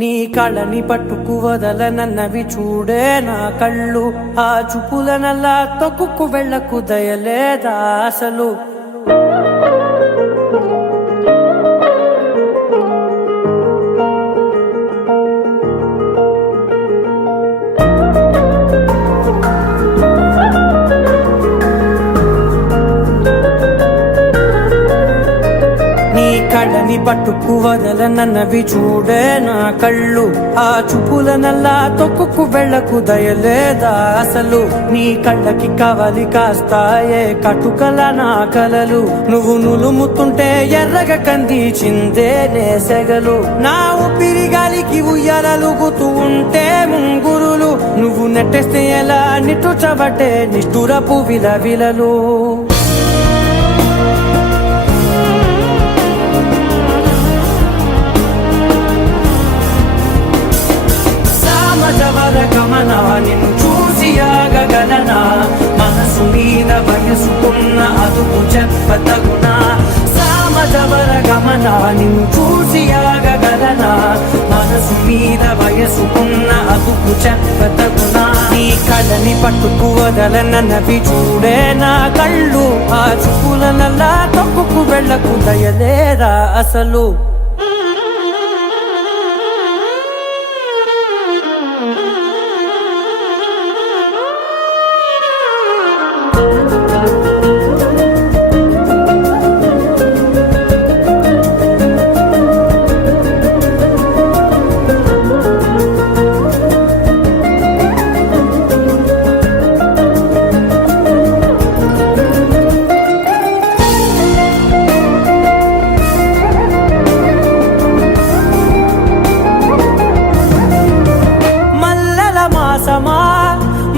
నీ కళ్ళని పట్టుకు వదలనన్నవి చూడే నా కళ్ళు, ఆ చూపులనల్లా తొక్కుకు వెళ్ళకు దయలేదా అసలు. కళ్ళని పట్టుకు వదలనన్నవి చూడే నా కళ్ళు, ఆ చూపులనల్లా తొక్కుకు వెళ్ళకు దయలేదా అసలు. నీ కళ్ళకి కవలి కాస్తాయే కటుకల నా కలలు, నువ్వు నులుముతుంటే ఎర్రగ కందిచిందే నేసెగలు. నా ఊపిరి గాలికి ఉయ్యాలలుగుతూ ఉంటే ముంగురులు, నువ్వు నెట్టేస్తే ఎలా నిట్టుచబట్టే నిష్ఠురపు విలవిలలు. గమనా నిన్ను చూసి ఆగగలనా, మనసు మీద వయసుకున్న అదుపు చెప్పతగునా. సామజవర గమనా నిన్ను చూసి ఆగగలనా, మనసు మీద వయసుకున్న అదుపు చెప్పతగునా. నీ కళ్ళని పట్టుకు వదలనన్నవి చూడే నా కళ్ళు, ఆ చూపులనల్లా తొక్కుకు వెళ్ళకు దయలేరా అసలు.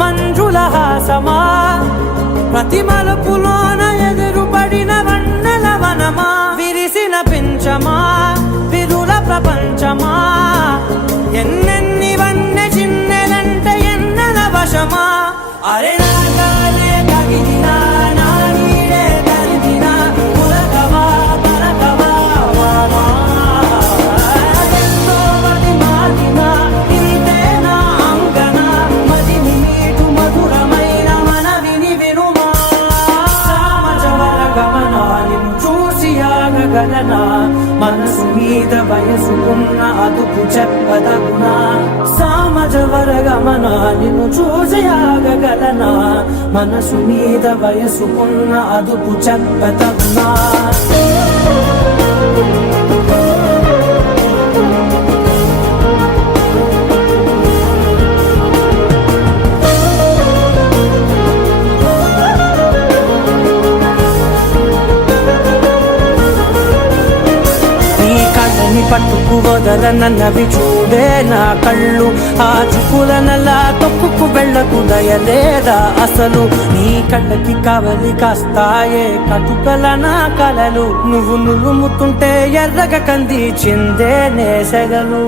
మంజుల హాసమా ప్రతి మలుపులోన ఎదురుపడిన వన్నెల వనమా, విరిసిన పించమా విరుల ప్రపంచమా, ఎన్నెన్ని వన్నె చిన్నెలంటే ఎన్నెల వశమా. అరే నాగాలే కగిలినా నా నీడే తరిమినా, పులకవా పలకవా వామా, ఎంతో మతి మారినా ఇంతే నా అంగన, మదిని మీటు మధురమైన మనవిని వినుమా. సామజవర గమనా నిన్ను చూసి ఆగగలనా, మనసు మీద వయసుకున్న అదుపు చెప్పదగునా. సామజవర గమనా నిన్ను చూసి ఆగగలనా, మనసు మీద వయసుకున్న అదుపు చెప్పదగునా. పట్టుకు వదలనన్నవి చూడే నా కళ్ళు, ఆ చూపులనల్లా తొక్కుకు వెళ్ళకు దయలేదా అసలు. నీ కళ్ళకి కవలి కాస్తాయే కటుకల నా కలలు, నువ్వు నులుముతుంటే ఎర్రగ కందిచిందే నేసెగలు.